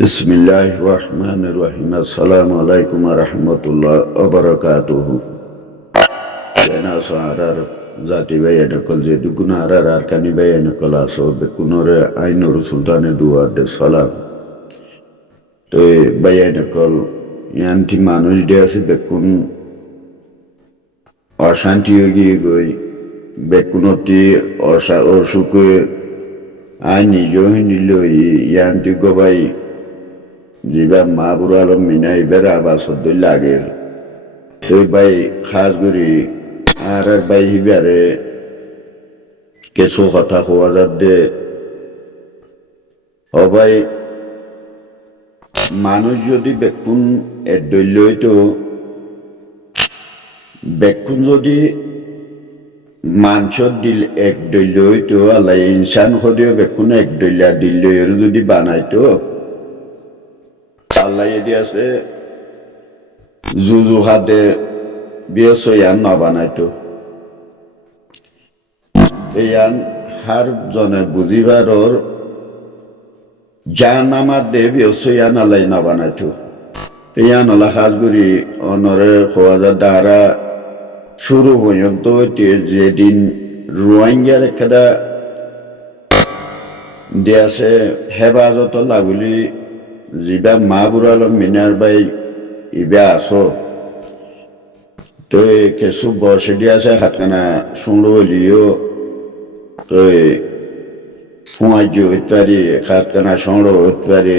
বিসমিল্লাহির রহমানির রহিম। আসসালামু আলাইকুম ওয়া রাহমাতুল্লাহি ওয়া বারাকাতুহু। কেনা সারার জাতি বাইন কল যে দুগুনারার আর কানি বাইন কল আসো বেকুনরে আইনুর সুলতানে দুয়া দে সালাম। তো বাইন কল ইয়ান্টি মানুষ দে আছে বেকুন অশান্তি হয়ে গই বেকুনতি অসুখে আই নিজেও নিল ইয়ান্টি গবাই জিবা মাহবুর আলম মিনা এবার আবাস লাগের তো বাই খাস করি আর বাই হিবারে কিছু কথা হওয়া যাত দে হবাই মানুষ যদি বেকুন এডল তো বেকুন যদি মাংসর দিল এক দল তো আল্লাহ ইনসান হদিও বেকুন এক দলিয়া দিল যদি বানাইতো আল্লাহ এদি আছে জুজু হাতে বিয়সয়ান না বানাইতো ইয়ান হার জনে বুঝিবারর জান আমার দে বিয়সয়ান আল্লাহ না বানাইতো ইয়ান আল্লাহ হাজগুড়ি অনরে খোয়াজা দ্বারা শুরু পর্যন্ত যেদিন রোহিঙ্গার একটা দেশে হেফাজত লাগুলি জিবা মাহবুর আলম মিনার বাই ইবা আসো তো কিছু বসে দিয়ে আছে হাতখানা শুনলো হলিও তো ফুঁয়াজ হইতে পারি হাতখানা সংড়ো হইতে পারি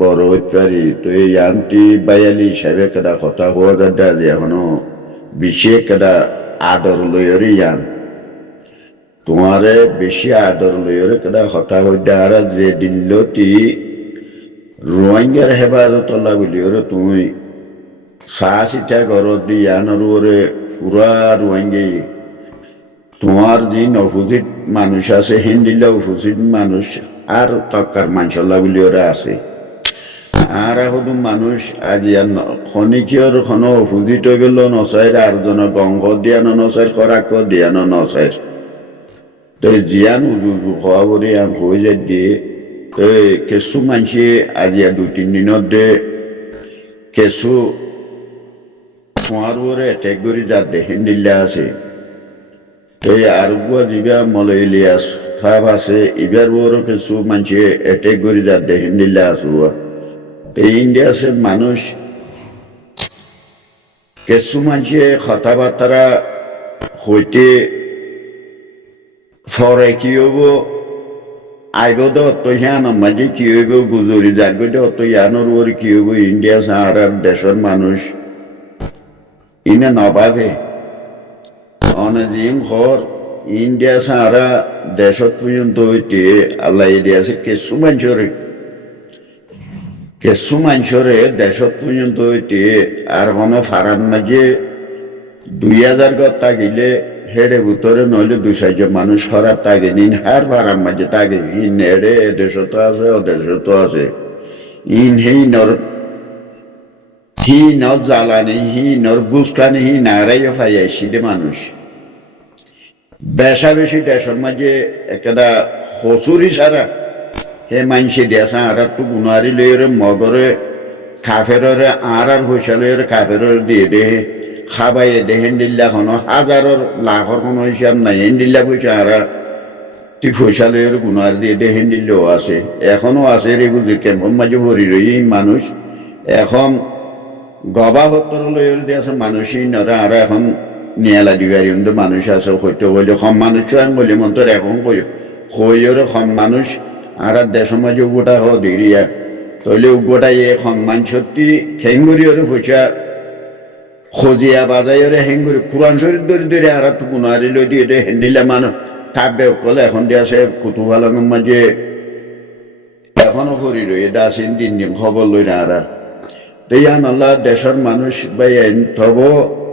বড় হইতে পারি তো এই আনটি বাইয়ালি হিসাবে কেদা কথা হওয়া যায় যে এখনো বিশেষ কেদা আদর লইরে ইয়ান তোমারে বেশি আদর লইরে কেদা কথা হইতে আর যে দিল্লতি রোহিঙ্গার হেফাজত লাগলি ওরে তুমি সাহসিটা ঘরত দি ইয়ানোর ওরে পুরা রোহিঙ্গাই তোমার যে অপোজিট মানুষ আছে হিন্দিল্লা অপোজিট মানুষ আর তক্কার মানুষ লাগলি ওরা আছে আর এখন মানুষ আজি খনিকিয়র খন অপোজিট হয়ে গেল নচাইর আর জন গঙ্গ দিয়ানো নচাইর খরাক দিয়ানো নচাইর তো জিয়ান উজু উজু হওয়া করে হয়ে যায় দিয়ে কিছু মানুষে আজিয়া 2-3 দিনত দে কিছু ফোঁয়ার ওরে এটেক করে যার দেখেন দিল্লা আছে এই আরগুয়া জিবা মলইলিয়াস সাহেব আছে এবার ওরও কিছু মানুষে এটেক করে যার দেখেন দিল্লা আছে এই ইন্ডিয়া আছে মানুষ কিছু মানুষে কথাবার্তা হইতে ফরে কি হবো আইব দে অত হিয়ান মাঝে কি হইব গুজরি যাইব দে অত ইয়ানোর ওর কি হইব ইন্ডিয়া সাহার দেশের মানুষ ইনে নভাবে অনেক ঘর ইন্ডিয়া সাহারা দেশত পর্যন্ত হইতে আল্লাহ দিয়েছে কিছু মানুষরে দেশত পর্যন্ত হইতে আর কোনো ফারান মাঝে 2000 ঘর তাগিলে হেডে ভিতরে নইলে 200 মানুষ ফরার তাগে নিন হার ফারার মাঝে তাগে ইন হেডে এদেশত আছে ওদেশত আছে ইন হি নর জ্বালানি হি নর বুসকানি হি নারাইও ফাইয়াইছি দে মানুষ বেশা বেশি দেশের মাঝে একটা হসুরি সারা হে মানসি দেশা আর তো গুনারি লইরে মগরে কাফেররে আর পয়সা লইরে কাফেরর দিয়ে দে খাবাইয়ে দে হেন্ডিল্লা কোনো হাজারের লাখর কোনো হিসাব নাই হেন্ডিল্লা পয়সা আর তুই পয়সা লইরে গুনার দিয়ে দে হেন্ডিল্লাও আছে এখনো আছে রে বুঝি কেমন মাঝে ভরি রই মানুষ এখন গবাবতর লইরে দিয়েছে মানুষই নরা আর এখন নিয়ালা দিবারি মানুষ আছে হইতে বলে কম মানুষ বলি মন্তর এখন কই হইরে কম মানুষ আর দেশের মাঝে উগোটা হ দিরিয়া তইলে উগোটাই সম্মান সত্যি হেঙ্গুরি ওরে পয়সা খজিয়া বাজাই ওরে হেঙ্গুরি কোরআন শরীফ ধরে ধরে আর তো গুনারি লই দিয়ে দে হেন্ডিলা মানুষ থাকবে কলে এখন দিয়ে আছে কুতুব আলমের মাঝে এখনো করি রই দাসিন দিন খবর লই না আর ইয়ান আল্লাহ দেশের মানুষ বা তব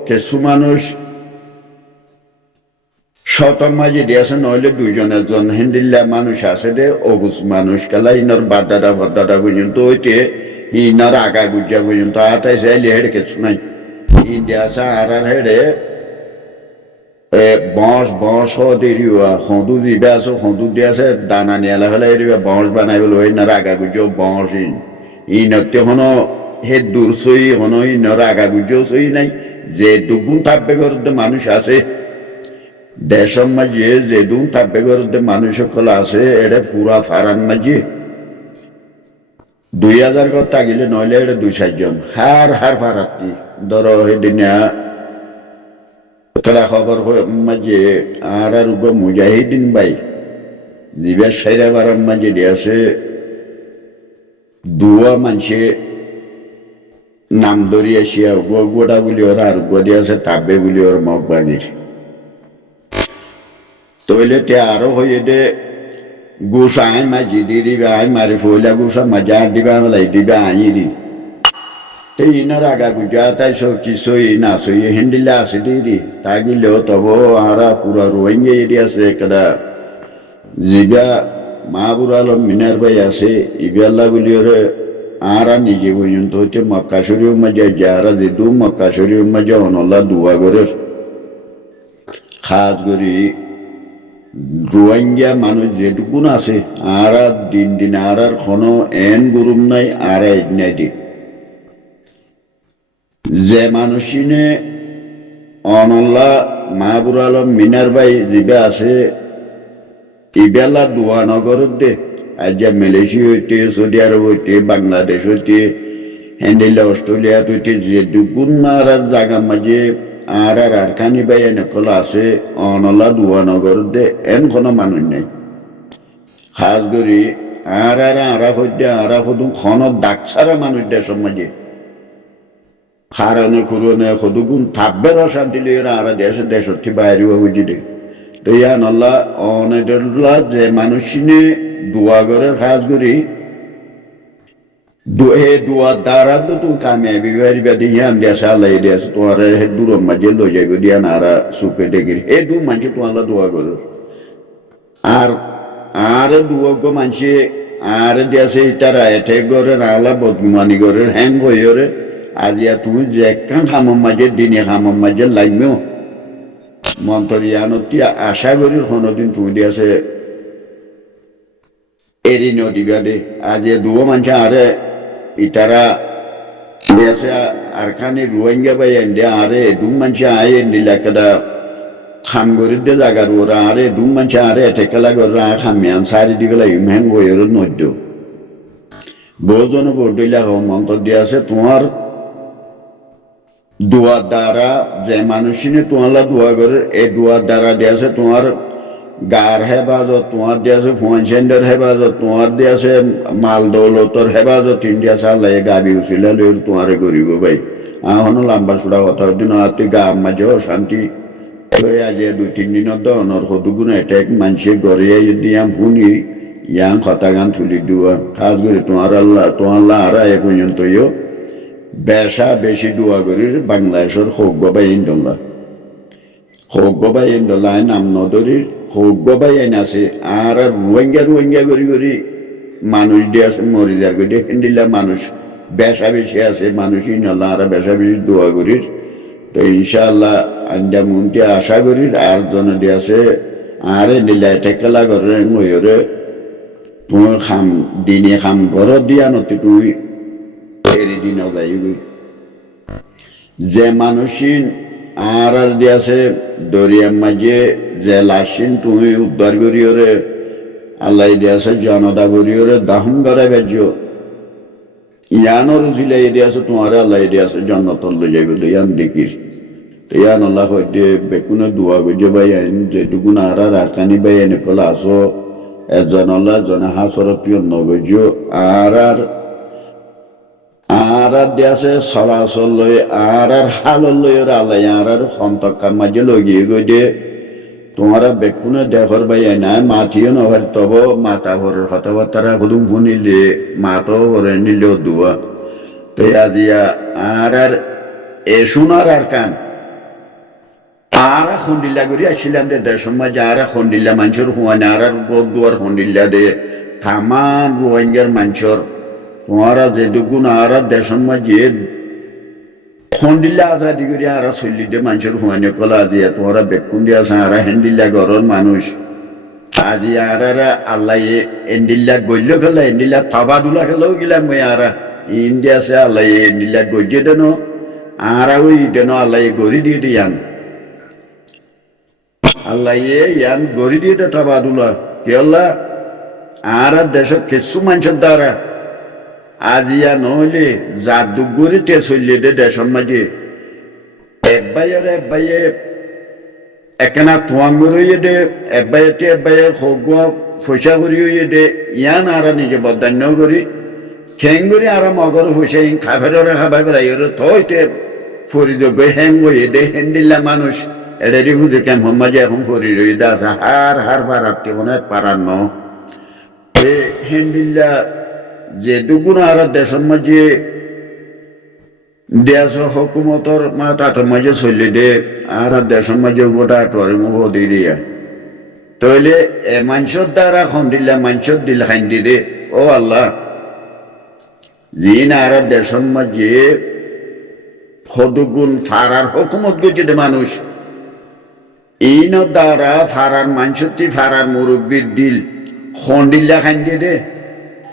কিছু মানুষ শতম মাঝে দিয়েছে নইলে 2-1 হিন্দিল্লা মানুষ আছে দে অবুজ মানুষ কালা ইনর বাদাদা ভদাদা পর্যন্ত হইতে ইনর আগা গুজা পর্যন্ত আতাইছে হেড কিছু নাই ইন্ডিয়া আর হেডে বঁশ দেরিয়া সঁদু যিবা আছো সঁদু দি আছে দানা নিয়ালা হলে এরিবা বঁশ বানাই বলে ইনার আগা গুজো বঁশ ইনতে হনো হে দূর সই হনো ইনর আগা গুজো সই নাই যে দুগুণ থাকবে করতে মানুষ আছে দেশের মাঝে যে দুগুণ থাকবে করতে মানুষ সকল আছে এটা পুরা ফারান মাঝে 2000 ঘর থাকিলে নইলে এটা 2-4 জন হার ফারাতি ধরো সেদিনা তোরা খবর মাঝে আর মুজাহিদিন ভাই জিবার সাইরা বারার মাঝে আছে দুয়া মানুষে নাম ধরি আসিয়া গোটা বলি ওরা আর গদি আছে তাবে বলি ওর মগ বাগির তইলে তে আরো হয়ে দে গুসা আই মাঝি দিবে আই মারি ফইলা গুসা মাজা দিবা লাই দিবা আইরি তে ইনার আগা গুজা তাই সব কিছু না সই হিন্দিলা আছে দিদি তাগিলেও তব আরা পুরা রোহিঙ্গা এরিয়া আছে একটা জিবা মাহবুর আলম মিনার ভাই আছে ইবেল্লা বলি ওরে আরা নিজে পর্যন্ত হচ্ছে মক্কা শরীফ মাঝে যারা যেদু মক্কা শরীফ মাঝে অনল্লা দুয়া করে খাস করি রোহিঙ্গা মানুষ যেটুকুন আছে আরা দিন আরার কোনো এন গুরুম নাই আরা নাই দি যে মানুষিনে অনল্লা মাহবুর আলম মিনার ভাই জিবা আছে ইবেলা দোয়া নগরের দে আজ মালয়েশিয়া হইতে সৌদি আরব হইতে বাংলাদেশ হইতে হ্যান্ডেলা অস্ট্রেলিয়া হইতে যে দুগুণ মারার জায়গা মাঝে আর আরখানি বাই এনেকল আছে অনলা দোয়া নগরের দে এন কোনো মানুষ নাই খাস করি আরা হইতে আরা হদু খন দাগ ছাড়া মানুষ দেশের মাঝে হারানে খুরনে হদুগুণ থাকবে অশান্তি লিয়ে আরা দেশের বাইরে বুঝি দে তো ইয়ান আল্লাহ অনেদুল্লাহ যে মানুষিনে দোয়া করে খাস করি হে দোয়া দ্বারা তো তুমি কামিয়াবি পারিবা দিয়ান দেশে আল্লাহ দিয়েছে তোমার হে দূর মাঝে লই যাইব দিয়ান আরা সুখে দেখি হে দু মানুষ তোমার দোয়া করো আর দুয়োগ্য মানুষে আর দিয়েছে তারা এঠে করে আল্লাহ বদগুমানি করে হ্যাং হয়ে আজিয়া তুমি যে একখান খামর মাঝে দিনে খামর মাঝে লাগবেও মন্তরিয়ানতি আশা করি কোনোদিন তুমি দিয়েছে এরি নদিবা দে আজ দুয়ো মানুষ আরে ইতারা দিয়েছে আর খানি রোহিঙ্গা বাই এনে আরে দু মানুষ আয় এনে একটা খাম করে দে জাগার ওরা আরে দু মানুষ আরে ঠেকেলা করে খামিয়ান চারিদিকে লাগি মেহেং হয়ে নদ্য বহুজন বর্দিলা মন্তর দিয়েছে তোমার দোয়ার দ্বারা যে মানুষিনে তোমার দোয়া করে এই দোয়ার দ্বারা দিয়েছে তোমার গার হেফাজত তোমার দিয়েছে ফোন সেন্টার হেফাজত তোমার দিয়েছে মাল দৌলতর হেফাজত দিয়েছে আল্লাহ গাবি উচিলা লই তোমারে করিব ভাই এখনো লম্বা চূড়া কথা দিন তুই গার মাঝে শান্তি আজ 2-3 দিনের দনের সদুগুণ এটেক মানুষের গড়ে দিয়াম শুনি ইয়াং কথা গান তুলি দিওয়া খাস করে তোমার আল্লাহ আর এ পর্যন্ত বেশা বেশি দোয়া করি বাংলাদেশের হোক বাবা ইন্দোল্লা হোক বাবা ইন্দোল্লা নাম নদরি হোক বাবা আইন আছে আর রোহিঙ্গা করি মানুষ দিয়ে আছে মরি যার করে হিন্দিলা মানুষ বেশা বেশি আছে মানুষ ইনল্লা আর বেশা বেশি দোয়া করি তো ইনশাআল্লাহ আঞ্জা মন্ত্রী আশা করি আর জন দিয়ে আছে আর নীলা টেকেলা করে ময়ূরে তুমি খাম দিনে খাম ঘর দিয়া নতি তুমি এরিদিন যাইবি যে মানুষিন আর দিয়েছে দরিয়ার মাঝে যে লাশিন তুমি উদ্ধার করিওরে আল্লাহ দিয়েছে জনতা করিওরে দাহন করে বেজ ইয়ানোর উচিলাই দিয়েছে তোমার আল্লাহ দিয়েছে জন্নতর লই যাইব ইয়ান দেখির ইয়ান আল্লাহ হইতে বেকুনে দোয়া গজে বাই আইন যেটুকুন আর কানি বাই আইন কলা আসো এজন আল্লাহ জনে হাসর প্রিয় নগজ আর দিয়েছে চলাচল লই আর হাল লই আল্লাহ আর সন্তকার মাঝে লগিয়ে গই দিয়ে তোমারা বেকুনে দেখর বাই নাই মাতিও নভার তব মাতা ভরের কথাবার্তা হুদুম শুনিলে মাতো ভরে নিলেও দোয়া তো আজিয়া আর এ শোনার আর কান আর খন্ডিল্লা করি আসছিলাম দে দেশের মাঝে আর খন্ডিল্লা মানুষের হুয়ানে আর দুয়ার খন্ডিল্লা দে থামান রোহিঙ্গার মানুষের তোমারা যেটুকুন আর দেশের মাঝে খন্ডিল্লা আজাদি করি আর চলি দে মানুষের হুয়ানে কলা আজি তোমরা বেকুন দিয়ে আছে আর হেন্ডিল্লা ঘরের মানুষ আজি আর আল্লাহ এন্ডিল্লা গইল খেলা এন্ডিল্লা তাবাদুলা খেলাও গেলাম মই আর ইন্ডিয়া আছে আল্লাহ নিলা গজ্জে দেন আর ওই দেন আল্লাহ গড়ি দিয়ে দিয়ান আল্লাহ ইয়ান গড়ি দিয়ে দে তাবাদুলা কে আল্লাহ আর দেশত কিছু মানুষের দ্বারা আজিয়া নহলে যার দুগুরিতে চলিয়ে দে দেশের মাঝে একবাইয়ে একখানা তোয়াঙ্গুরইয়ে দে একবাইয়ে হগুয়া পয়সা করিয়ে দে ইয়ান আর নিজে বদান্য করি খেঙ্গুরি আর মগর পয়সা খাফের খাবার বেড়াই থইতে পরিযোগ্য হ্যাং হয়ে দে হেন্দিল্লা মানুষ এটারি বুঝে কেমন মাঝে এখন পরি রই দা আছে হার পারাতে মনে পারার ন হেন্দিল্লা যে দুগুণ আর দেশের মাঝে দেশ হকুমতর তাদের মাঝে চলি দে আর দেশের মাঝে গোটা টরে মুখ দি দিয়া তইলে মানুষের দ্বারা খন্দিল্লা মানুষের দিল খান্দি দে ও আল্লাহ জিন আর দেশের মাঝে সদুগুণ ফারার হকুমত গেছে দে মানুষ ইন দ্বারা ফারার মানুষটি ফারার মুরব্বীর দিল খন্দিল্লা খান্দি দে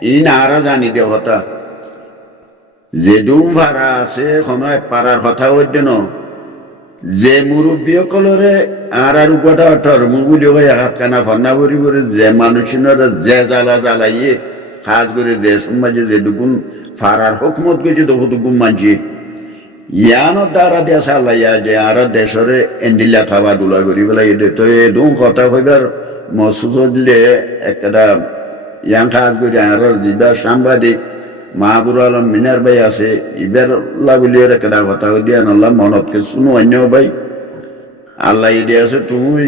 ইন আর জানি দে কথা যে দুম ভাড়া আছে কোনো এক পাড়ার কথা হইতে ন যে মুরব্বী সকলরে আর গোটা অটর মুগুলি হয়ে হাত কানা ফন্না করি করে যে মানুষের যে জ্বালাইয়ে খাস করে যে সমাজে যে দুগুণ ফারার হকুমত গেছে দুগুণ মানছি ইয়ানোর দ্বারা দেশ আল্লাইয়া যে আর দেশরে এন্ডিল্লা থাবা দুলা করি বলে তো এ দুম কথা হইবার মসুস দিলে একটা ইয়াং খাস করে আর যিবা সাংবাদিক মাহবুর আলম মিনার ভাই আছে ইবার লাগুলিয়ে একটা কথা দিয়া নল্লা মনতকে শুনো অন্য ভাই আল্লাহ ইদে আছে তুমি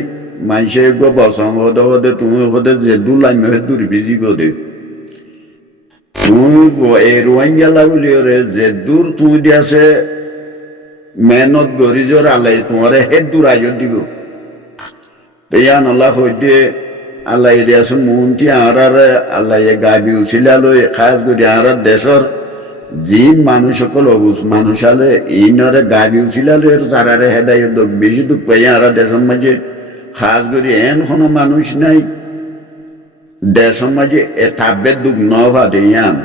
মানুষে বসং হদে তুমি হদে যে দুলাই মেহে দূর বিজি দে তুমি এই রোহিঙ্গা লাগুলিয়ে যে দূর তুমি দিয়াছে মেহনত গরি জোর আল্লাহ তোমার হে দূর আয়োজন দিব ইয়া নল্লা হইতে আল্লাহ আছে মন্ত্রী আর আল্লাহ গাবি উচিলালো খাস করে আর দেশের জিন মানুষ সকল মানুষ আলে ইনরে গাবি উচিলালো তারারে হেদায় বেশি দুঃখ পাই আর দেশের মাঝে খাস করে এন কোনো মানুষ নাই দেশের মাঝে থাকবে দুঃখ নভাদে ইয়ান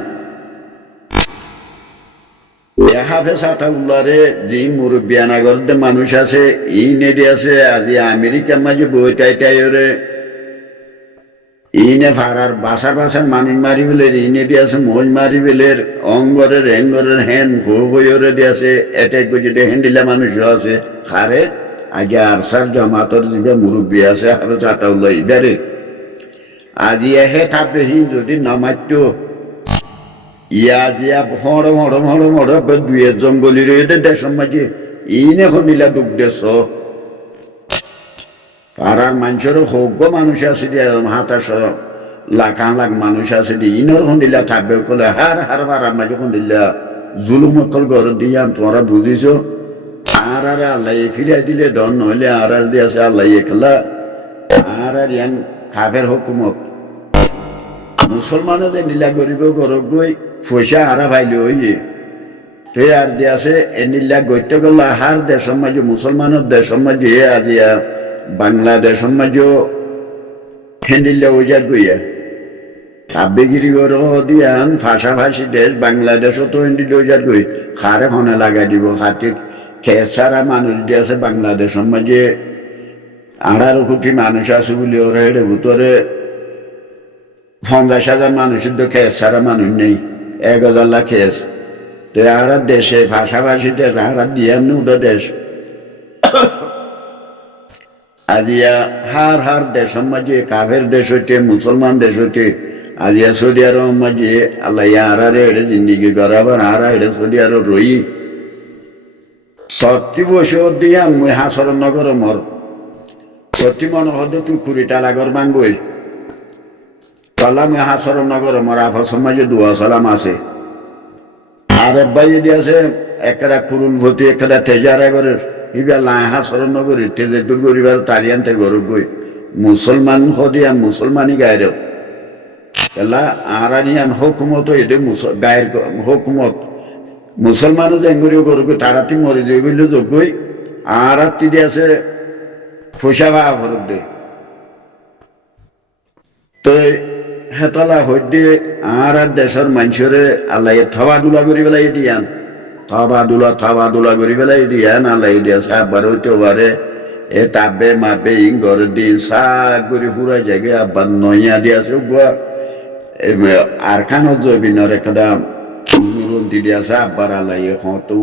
হাফে সাথা উল্লারে যে মুরব্বিয়ানাগর মানুষ আছে ই নেডি আছে আজি আমেরিকার মাঝে বইটাই ওরে ইনে ফারার বাসার মানুষ মারি ফেলে ইনে দিয়েছে মোজ মারি ফেলের অঙ্গরের হেন হইরে দিয়েছে এটাই করে হেন্ডিলা মানুষও আছে খারে আগে আরসার জমাতর যে মুরব্বী আছে হাফে চাটা উল্লাহ ইদারে আজি হে থাকবে হি যদি নামাইত ইয়া জিয়া ভড় দুই জঙ্গলি রয়েছে দেশের মাঝে ইনে হন্ডিলা দুঃখ দেশ পাড়ার মানুষেরও হোক মানুষ আছে দিয়ে হাতাশ লাখ মানুষ আছে দিয়ে ইনর হন্দিলা থাকবে কলে হার পাড়ার মাঝে হন্দিলা জুলুম অকল ঘর দিয়ে তোমরা বুঝিছ আর আল্লাহ ফিরাই দিলে ধন নইলে আর দিয়েছে আল্লাহ খেলা আর ইয়ান কাফের হুকুমত মুসলমানে যে নীলা গরিব ঘর গই পয়সা হারা ভাইলে হইয়ে তো আর দিয়েছে এ নীলা গইতে গেল হার দেশের মাঝে মুসলমানের দেশের মাঝে আজিয়া বাংলাদেশের মাঝেও হেন্দিল্লা ওজার গইয়া কাব্যগিরি দিয়ান ভাষাভাষী দেশ বাংলাদেশও তো হেন্দিল্লা ওজার গই খারে ফোনে লাগাই দিব হাতে খেস ছাড়া মানুষ দিয়েছে বাংলাদেশের মাঝে 18 কোটি মানুষ আছে বলে ওরা হেঁটে ভিতরে 50,000 মানুষের তো খেস ছাড়া মানুষ নেই 1,000 লাখ খেস তো আর দেশে ভাষাভাষী দেশ আর দিয়ান উদা দেশ আজিয়া হার দেশের মাঝে কাফের দেশ হইতে মুসলমান দেশ হইতে আজিয়া সৌদি আরব মাঝে আল্লাহ আরে এটা জিন্দিগি করাবার আর এটা সৌদি আরব রই 30 বছর দিয়া মুই হাসর নগর মর সত্যি মনে হতো তুই 20 টালা ঘর ভাঙবই তাহলে মুই হাসর নগর মর আফার সমাজে দোয়া সালাম আছে আর এব্বাই যদি আছে একটা কুরুল ভর্তি একটা তেজারা ঘরের ইবা লাহা সরণ নগরী তেজে দূর করিবার তারিয়ানতে গরু গই মুসলমান হদিয়া মুসলমানি গায়ের এলা আরানিয়ান হুকুমত এদের গায়ের হুকুমত মুসলমান জেঙ্গুরি গরু তারাতি মরে যাই বললে যোগ্যই আর তিদি আছে পয়সা বা ফরত দে তো হেতলা হইতে আর দেশের মানুষরে আল্লাহ থাবা দুলা করি পেলাই দিয়ান থাবা দুলা করি পেলাই দিয়ান আল্লাহ দিয়া সাববার হইতে পারে এ তাবে মাপে ইং ঘর দিন সাগ করে ফুরাই জায়গা আব্বার নইয়া দিয়াছে আর খানো জবিনের একটা জুরন্তি দিয়াছে আব্বার আল্লাহ হতো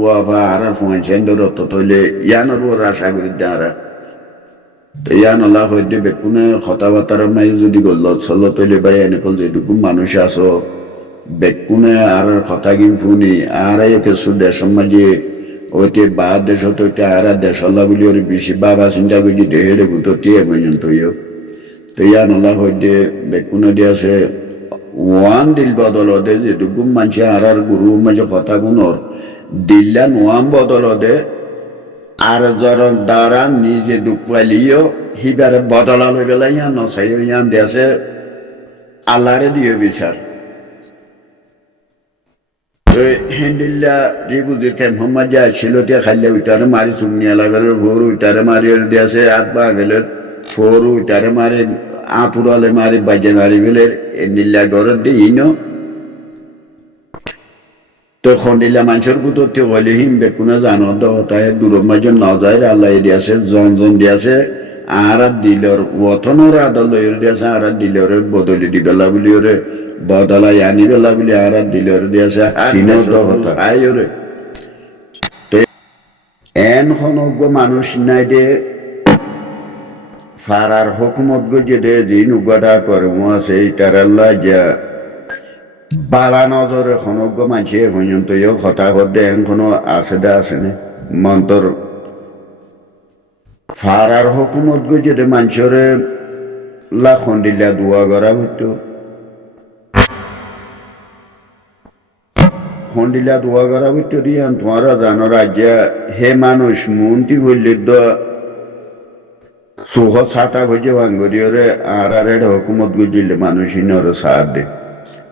আর ফোন ধরত তৈলে ইয়ানোর ওর আশা করি দেওয়ারা ইয়ান আল্লাহ হইতে বেকুনে কথাবার্তার মাই যদি গল্ল চল তৈলে ভাই এনেকল যেটুকু মানুষ আছো বেকুনে আর কথা কিন শুনি আর কিছু দেশের মাঝে ওইতে বা দেশ ওইটা আর দেশ আল্লাহ বলি ওর বেশি বাবা চিন্তা করি দেহের ভিতর টিয়ে পর্যন্ত তো ইয়ান আল্লাহ হইতে বেকুনে দিয়েছে ওয়ান দিল বদলতে যেটুকু মানুষ আর গুরু মাঝে কথা গুণর দিল্লা নোয়াম বদলতে আর জরন দ্বারা নিজে দুঃখ পাইলিও হিবারে বদলা লই পেলাই ইয়ান নচাই ইয়ান দেশে আল্লাহরে দিয়ে বিচার হেন্ডিল্লা রিবুজির কেন হোমা যা ছিল তিয়া খাইলে উইটারে মারি চুমনিয়া লাগালে ভোর উইটারে মারি দিয়েছে হাত পা গেলে ফোর উইটারে মারি আঁপুরালে মারি বাজে মারি গেলে এন্ডিল্লা ঘরের দিয়ে ইনো তো খন্ডিলা মানুষের ভিতর তো বলে হিম বেকুনা জানো তাই দূরের মাঝে ন যায় আল্লাহ দিয়েছে জন দিয়েছে আর দিলর ওথনর আদল দিয়েছে আর দিলর বদলি দি বেলা বলি ওরে বদলাই আনি বেলা বলি আর দিলর দিয়েছে আই ওরে এন হনজ্ঞ মানুষ নাই দে ফারার হুকুমত গজে দে যে নুগাটা কর্ম আছে তার আল্লাহ যা বালা নজরে খনজ্ঞ মানছে পর্যন্ত কথা করতে এখনো আছে দে আছে না মন্তর ফারার হুকুমত গজে দে মানুষরে লাখন দিলা দোয়া করা হইতো খন্ডিলা দোয়া করা হইতো দিয়ান তোমারা জানো রাজ্যা হে মানুষ মন্ত্রী বললে দ সুহ ছাতা হইছে ভাঙ্গরিয়রে আর এটা হুকুমত গজিলে মানুষ ইনর সার দে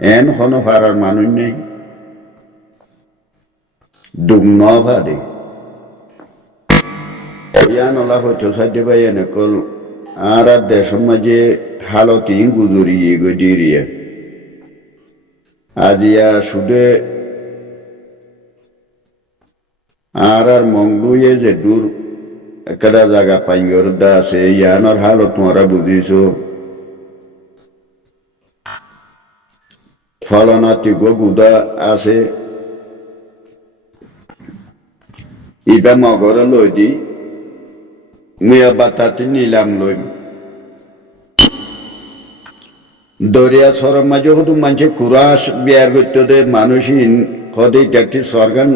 এন হন ফারার মানুষ নেই দুঃখ ন ফাদে ইয়ান ওলা হইতো সাইডে ভাই এনে কল আর দেশের মাঝে হালতি গুজরিয়ে গজিরিয়া আজিয়া সুদে আর মংলুয়ে যে দূর একটা জায়গা পাইঙ্গর দা আছে ইয়ানোর হালত তোমরা বুঝিছো ফলনাতি গুদা আছে ইবা মগর লই দি মিয়া বাতাতে নিলাম লই দরিয়া সরম মাঝে হতো মানুষে কুরাস বিয়ার করতে দে মানুষই হদে দেখতে সরগান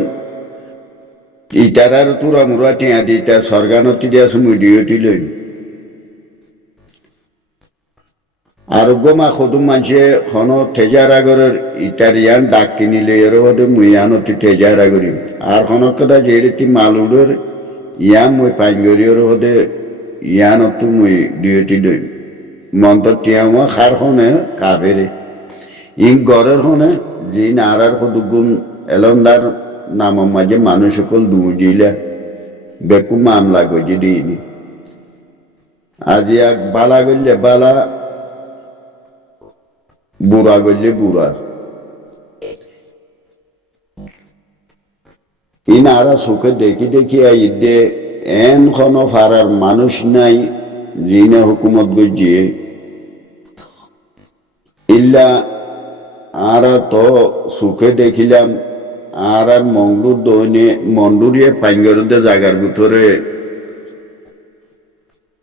ইটারার তুরা মুরা টিয়া দি তার সরগানতি দিয়া মুডিওটি লই আরোগ্য মা সদু মানুষে খন তেজারাগরের ইটারিয়ান ডাক কিনিলে এর হদে মুইয়ানতি তেজারাগরি আর খনক কথা যে রীতি মালুডের ইয়ান মই পাইঙ্গরিয়র হদে ইয়ানতো মুই ডিওটি লই মন্তর টিয়ামা খার হনে কাভেরে ইং গরের হনে যে নারার কদুগুণ এলন্দার নাম মাঝে মানুষ সকল দুজিলা বেকু মামলা গজি দিইনি আজি এক বালা গললে বালা বুড়া গললে বুড়া ইনারা সুখে দেখি দেখি আইদে এন খন ফারার মানুষ নাই জিনে হুকুমত গজিয়ে ইল্লা আর তো সুখে দেখিলাম আর মন্ডুর দৈনে মন্ডুরিয়ে পাইঙ্গরদে জাগার ভিতরে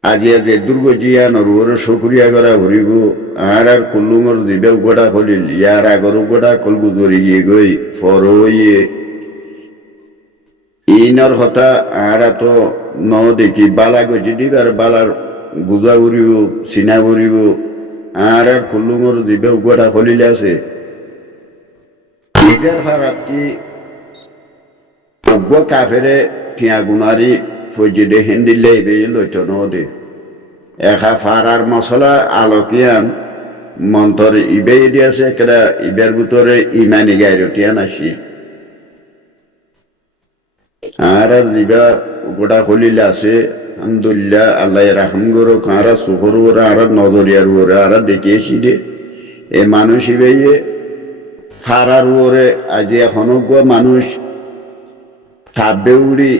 আজি যে দুর্গজিয়ান ওরে শুক্রিয়া করা হরিব আর কুল্লুমর জিবে উগোটা খলিল ইয়ার আগর উগোটা কল গুজরি গিয়ে গই ফরইয়ে ইনর হতা আর তো ন দেখি বালা গজি দিব আর বালার গুজা উড়িব চিনা উড়িব আর কুল্লুমর জিবে উগোটা খলিলে আছে ইবের হারাতি অজ্ঞ কাফেরে টিয়া গুনারি ফজিদে হিন্দিলে ইবে লইতো নদে একা ফারার মশলা আলোকিয়ান মন্তর ইবে দিয়েছে একটা ইবের ভিতরে ইমানি গাইর টিয়ান আসি আর জিবা গোটা খলিলে আছে আলহামদুলিল্লাহ আল্লাহ রাহম করো কারা সুহর ওরা আর নজরিয়ার ওরা আর দেখিয়েছি দে এই মানুষ ইবেয়ে ফারার ওরে আজি এখনো মানুষ থাকবে উড়ি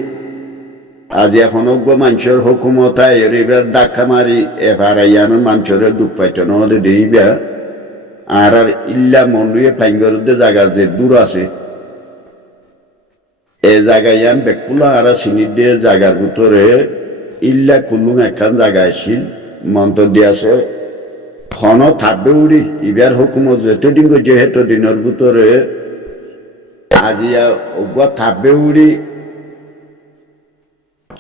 আজি এখনো মানুষের হুকুমতায় এবার ধাক্কা মারি এবার ইয়ানো মানুষের দুঃখ পাইতো নহলে দিবা আর ইল্লা মন্ডুয়ে ফাইঙ্গরদের জায়গা যে দূর আছে এ জায়গা ইয়ান বেকুলা আর চিনি দিয়ে জায়গার ভিতরে ইল্লা কুলুম একখান জায়গা আসছিল মন্ত্র দিয়াছে ক্ষণ থাকবে উড়ি ইবার হুকুমত যেতদিন যেহেতু দিনের ভিতরে আজিয়া থাকবে উড়ি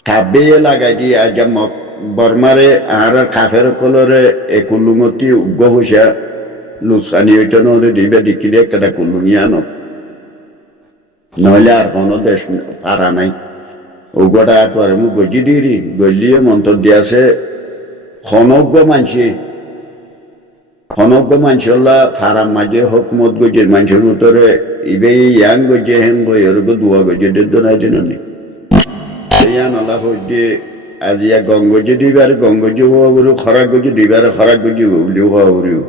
থাকবে লাগাই দিয়ে আজ বর্মারে আর কাফের কলরে এ কুলুমতি উগ্র হইসা লুসানি হইতে নহলে দিবে দিকিলে একটা কুলুমি আনত নহলে আর কোনো দেশ পারা নাই উগ্রটা পরে মু গজি দিরি গলিয়ে মন্ত্র দিয়াছে ক্ষণজ্ঞ মানুষলা ফারাম মাঝে হকুমত গজির মানুষের ভিতরে ইবে ইয়াং গজে হেন গই ওর দুয়া গজে দেয় দিন ইয়ান আল্লাহ হইতে আজিয়া গঙ্গজি দিবার গঙ্গজি হওয়া বলু খরাক গজি দিবার খরাক গজি উলিও হওয়া বলিও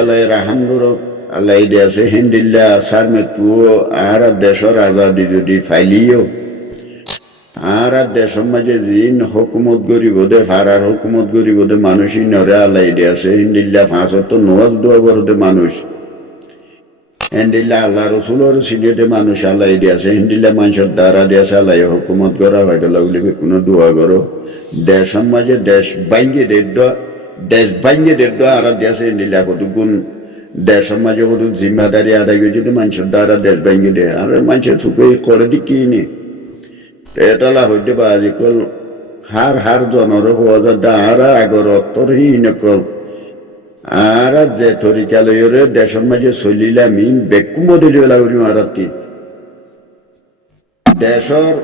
আল্লাহ রাহাম করক আল্লাহ দিয়াছে হিন্দিল্লা সার মেতুও আর দেশের আজাদি যদি ফাইলিও আর দেশের মাঝে জিন হুকুমত গরিব দে ফারার হুকুমত গরিব দে মানুষই নরে আল্লাহ দিয়াছে হিন্দিল্লা ফাঁসত নোয়াজ দোয়া বড় মানুষ হিন্দিল্লা আল্লাহ রসুলের সিনিয়তে মানুষ আল্লাহ দিয়াছে হিন্দিল্লা মানুষের দ্বারা দিয়াছে আল্লাহ হুকুমত করা হয়তো লাগলে কোনো দোয়া করো দেশের মাঝে দেশ বাইঙ্গে দেড় আর দিয়াছে হিন্দিল্লা কতগুণ দেশের মাঝে কত জিম্মাদারি আদায় করে যদি মানুষের দ্বারা দেশ বাইঙ্গে দেয় আর মানুষের সুখে করে দি কি নি এটালা হইতে বা আজিকাল হার জনর হওয়া যায় দাঁড়া আগর অত্তরই নকল আর যে তরিকা লইরে দেশের মাঝে চলিলাম বেকু মদিল লাগি মারাতি দেশের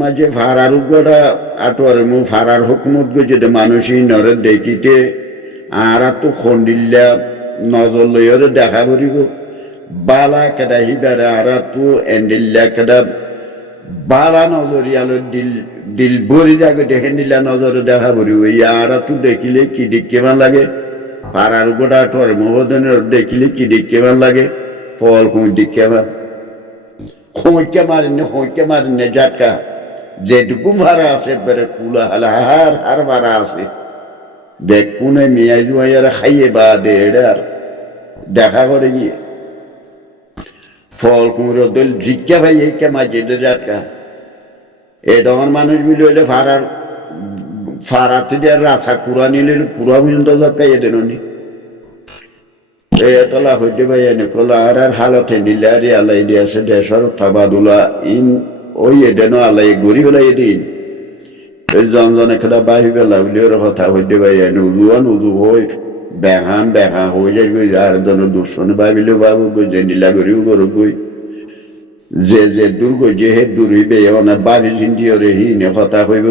মাঝে ফারার গড়া আটোয়ারে মু ফারার হুকুমত গো যদি মানুষই নরে দেখিতে আর তো খন্ডিল্লা নজর লইরে দেখা করিব বালা কেদা হিবারে আর তো এন্ডিল্লা কেদা বালা নজরিয়ালো দিল ভরি যাগে দেখে নিলা নজরে দেখা করিব আর তো দেখিলে কি দেখতে ভাল লাগে পাড়ার গোটা ঠর মহোদনের দেখিলে কি দেখতে ভাল লাগে ফল কোন দেখতে ভাল হইকে মারিনে জাটকা যেটুকু ভাড়া আছে বেড়ে কুলা হালা হার ভাড়া আছে দেখ কোনে মেয়াই জুয়াইয়ার খাইয়ে বা দে আর দেখা করে গিয়ে ফল কুমড়ো দল জিজ্ঞা ভাই এই কেমা যেতে জাটকা এ তখন মানুষ মিলে হইলে ফারাতে দিয়ে রাসা কুড়া নিলে কুড়া পর্যন্ত জকাইয়ে দেন নি এতলা হইতে ভাই এনে কলা আর হালতে নিলে আর আলাই দিয়েছে দেশের তাবাদুলা ইন ওই এদেন আলাই গড়ি বেলাই দিন জনজনে খেলা বাহি বেলা বলি ওর কথা হইতে ভাই এনে উজু হই বেহা হয়ে যাবে আর জন দূষণে ভাবিলেও বাবু যে নীলা গড়িও গরু গই যে দূর গই যে হে দূর হইবে অনেক বাবি চিন্তি ওরে হি নে কথা হইব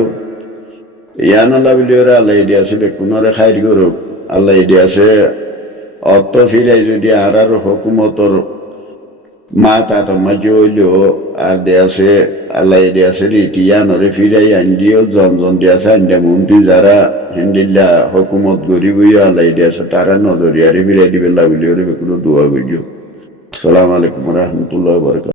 ইয়ান আল্লাহ বলি ওরা আল্লাহ দিয়েছে বেকুনরে খাই করুক আল্লাহ দিয়েছে অত ফিরাই যদি আর হুকুমতর মা তাত মাঝে হইলেও আর দিয়েছে আল্লাহ দিয়েছে রিটিয়ানরে ফিরাই আন দিও জন দিয়েছে আন্ডা মন্ত্রী যারা হিন্দিল্লা হুকুমত গরিব আল্লাহ দিয়েছে তারা নজরিয়ারে ফিরাই দিবে লাগলি ওরে বেকুনো দোয়া করিও। আসসালামু আলাইকুম রহমতুল্লাহ বরকাত।